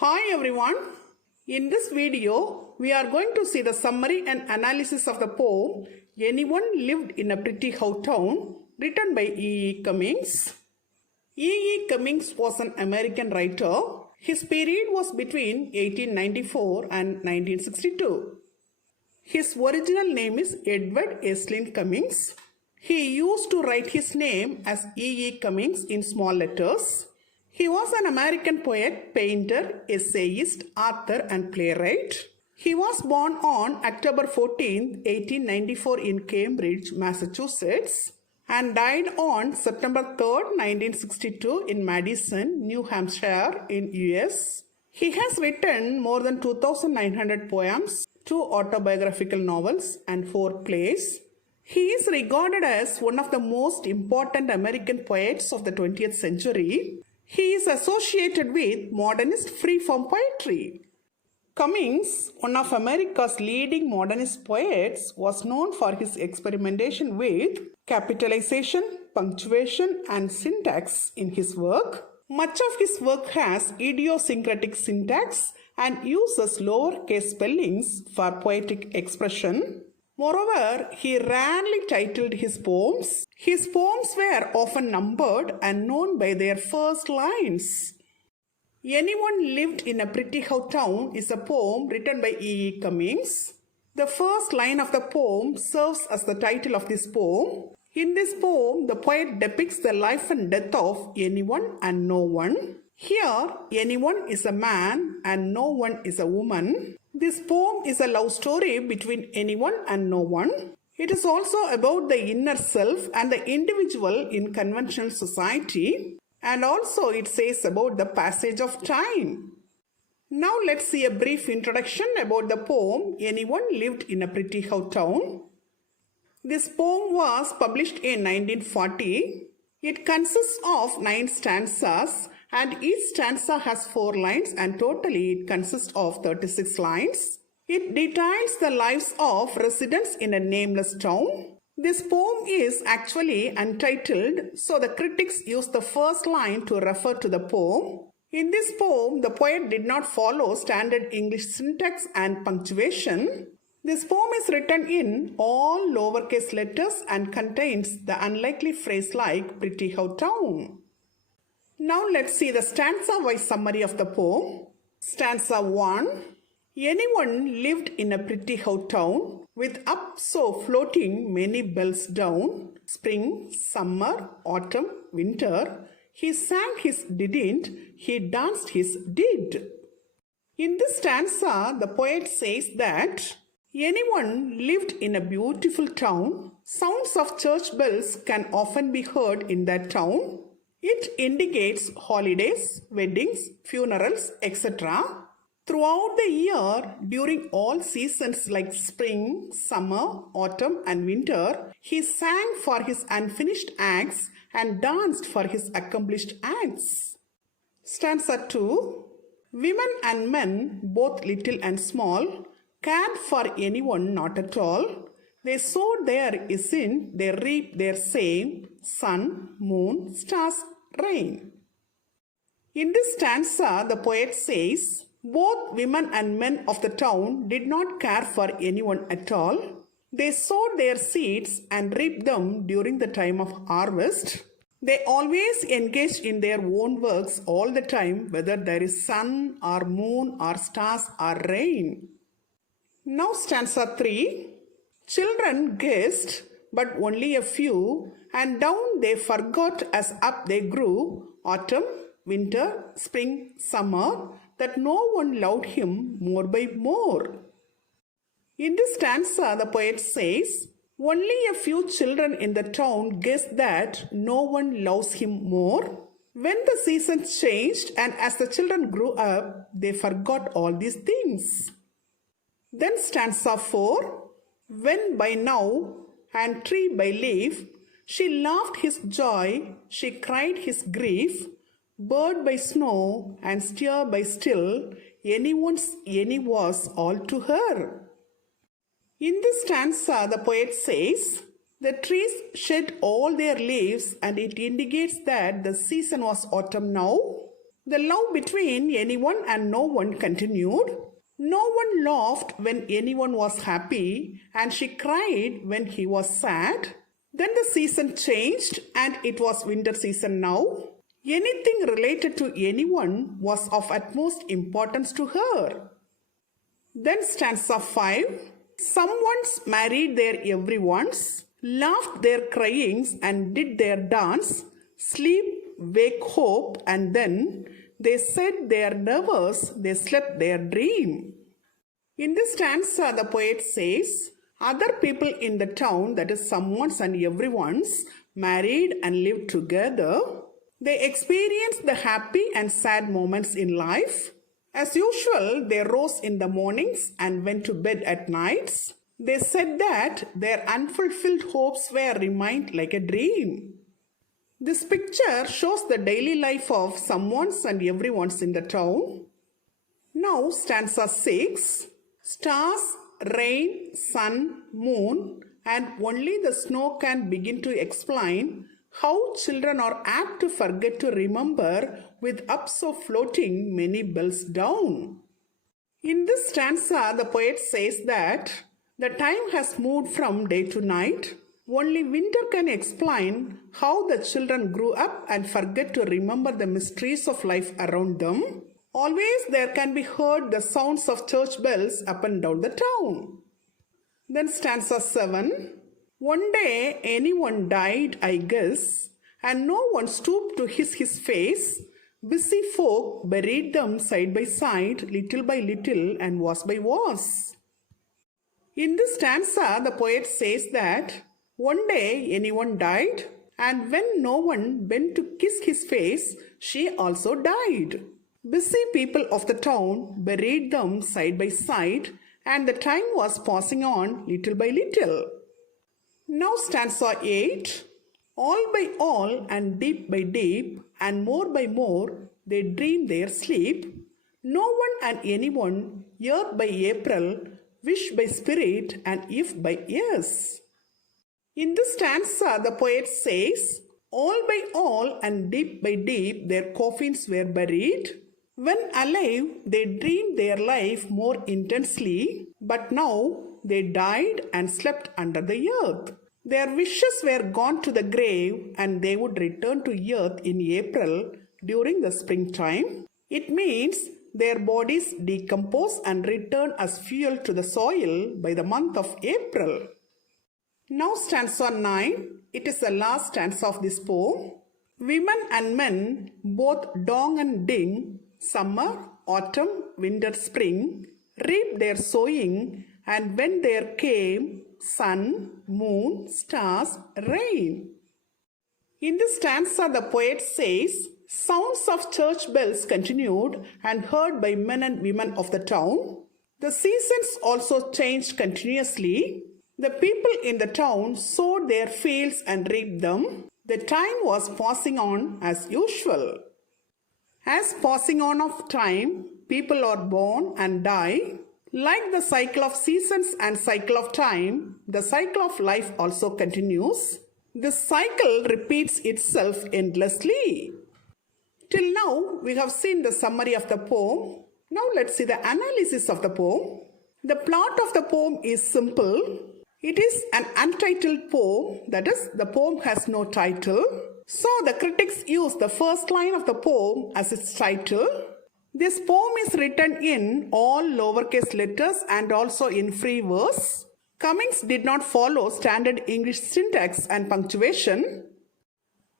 Hi everyone. In this video, we are going to see the summary and analysis of the poem Anyone Lived in a Pretty How Town, written by E.E.Cummings. E.E.Cummings was an American writer. His period was between 1894 and 1962. His original name is Edward Eslin Cummings. He used to write his name as E.E.Cummings in small letters. He was an American poet, painter, essayist, author and playwright. He was born on October 14, 1894 in Cambridge, Massachusetts and died on September 3, 1962 in Madison, New Hampshire in US. He has written more than 2,900 poems, 2 autobiographical novels and 4 plays. He is regarded as one of the most important American poets of the 20th century. He is associated with modernist free-form poetry. Cummings, one of America's leading modernist poets, was known for his experimentation with capitalization, punctuation, and syntax in his work. Much of his work has idiosyncratic syntax and uses lowercase spellings for poetic expression. Moreover, he rarely titled his poems. His poems were often numbered and known by their first lines. Anyone Lived in a Pretty How Town is a poem written by E.E. Cummings. The first line of the poem serves as the title of this poem. In this poem, the poet depicts the life and death of anyone and no one. Here, anyone is a man and no one is a woman. This poem is a love story between anyone and no one. It is also about the inner self and the individual in conventional society. And also it says about the passage of time. Now let's see a brief introduction about the poem Anyone Lived in a Pretty How Town. This poem was published in 1940. It consists of 9 stanzas and each stanza has 4 lines and totally it consists of 36 lines. It details the lives of residents in a nameless town. This poem is actually untitled, so the critics use the first line to refer to the poem. In this poem, the poet did not follow standard English syntax and punctuation. This poem is written in all lowercase letters and contains the unlikely phrase like pretty how town. Now let's see the stanza-wise summary of the poem. Stanza 1. Anyone lived in a pretty how town, with up so floating many bells down. Spring, summer, autumn, winter. He sang his didn't, he danced his did. In this stanza, the poet says that anyone lived in a beautiful town. Sounds of church bells can often be heard in that town. It indicates holidays, weddings, funerals, etc. Throughout the year, during all seasons like spring, summer, autumn and winter, he sang for his unfinished acts and danced for his accomplished acts. Stanza 2. Women and men, both little and small, cared for anyone not at all. They sowed their isn't, they reap their same, sun, moon, stars, rain. In this stanza, the poet says, both women and men of the town did not care for anyone at all. They sowed their seeds and reaped them during the time of harvest. They always engaged in their own works all the time, whether there is sun or moon or stars or rain. Now stanza 3. Children guessed, but only a few, and down they forgot as up they grew, autumn, winter, spring, summer, that no one loved him more by more. In this stanza, the poet says, only a few children in the town guessed that no one loves him more. When the seasons changed and as the children grew up, they forgot all these things. Then stanza 4. When by now, and tree by leaf, she laughed his joy, she cried his grief, bird by snow, and steer by still, anyone's any was all to her. In this stanza, the poet says, the trees shed all their leaves and it indicates that the season was autumn now. The love between anyone and no one continued. No one laughed when anyone was happy, and she cried when he was sad. Then the season changed, and it was winter season now. Anything related to anyone was of utmost importance to her. Then stanza 5. Someone's married their everyone's, laughed their cryings and did their dance, sleep, wake, hope, and then they said their nervous, they slept their dream. In this stanza, the poet says, other people in the town, that is someone's and everyone's, married and lived together. They experienced the happy and sad moments in life. As usual, they rose in the mornings and went to bed at nights. They said that their unfulfilled hopes were remained like a dream. This picture shows the daily life of someone's and everyone's in the town. Now stanza 6. Stars, rain, sun, moon, and only the snow can begin to explain how children are apt to forget to remember with up so floating many bells down. In this stanza, the poet says that the time has moved from day to night. Only winter can explain how the children grew up and forget to remember the mysteries of life around them. Always there can be heard the sounds of church bells up and down the town. Then stanza 7. One day anyone died, I guess, and no one stooped to his face. Busy folk buried them side by side, little by little, and was by was. In this stanza, the poet says that one day anyone died, and when no one went to kiss his face, she also died. Busy people of the town buried them side by side, and the time was passing on little by little. Now stanza 8. All by all and deep by deep, and more by more, they dream their sleep. No one and anyone, year by April, wish by spirit and if by years. In this stanza, the poet says, all by all and deep by deep, their coffins were buried. When alive, they dreamed their life more intensely, but now they died and slept under the earth. Their wishes were gone to the grave, and they would return to earth in April during the springtime. It means their bodies decompose and return as fuel to the soil by the month of April. Now stanza 9. It is the last stanza of this poem. Women and men, both dong and ding, summer, autumn, winter, spring, reaped their sowing, and when there came sun, moon, stars, rain. In this stanza, the poet says, sounds of church bells continued and heard by men and women of the town. The seasons also changed continuously. The people in the town sowed their fields and reaped them. The time was passing on as usual. As passing on of time, people are born and die. Like the cycle of seasons and cycle of time, the cycle of life also continues. This cycle repeats itself endlessly. Till now, we have seen the summary of the poem. Now let's see the analysis of the poem. The plot of the poem is simple. It is an untitled poem, that is, the poem has no title. So the critics use the first line of the poem as its title. This poem is written in all lowercase letters and also in free verse. Cummings did not follow standard English syntax and punctuation.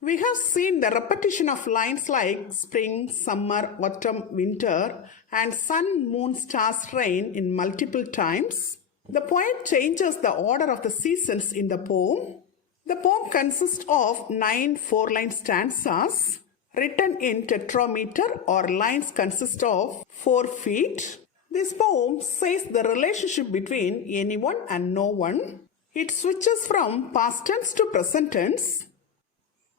We have seen the repetition of lines like spring, summer, autumn, winter, and sun, moon, stars, rain in multiple times. The poet changes the order of the seasons in the poem. The poem consists of 9 4-line stanzas written in tetrameter, or lines consist of 4 feet. This poem says the relationship between anyone and no one. It switches from past tense to present tense.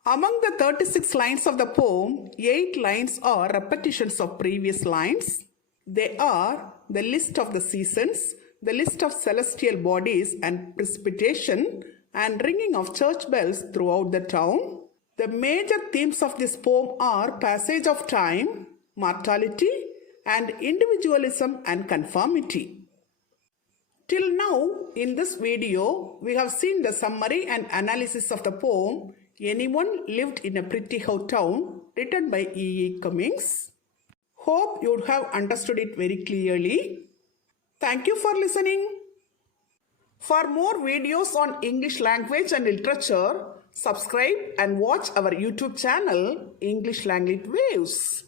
Among the 36 lines of the poem, 8 lines are repetitions of previous lines. They are the list of the seasons, the list of celestial bodies and precipitation, and ringing of church bells throughout the town. The major themes of this poem are passage of time, mortality, and individualism and conformity. Till now, in this video, we have seen the summary and analysis of the poem Anyone Lived in a Pretty Town, written by E.E.Cummings. Hope you have understood it very clearly. Thank you for listening. For more videos on English language and literature, subscribe and watch our YouTube channel English Language Waves.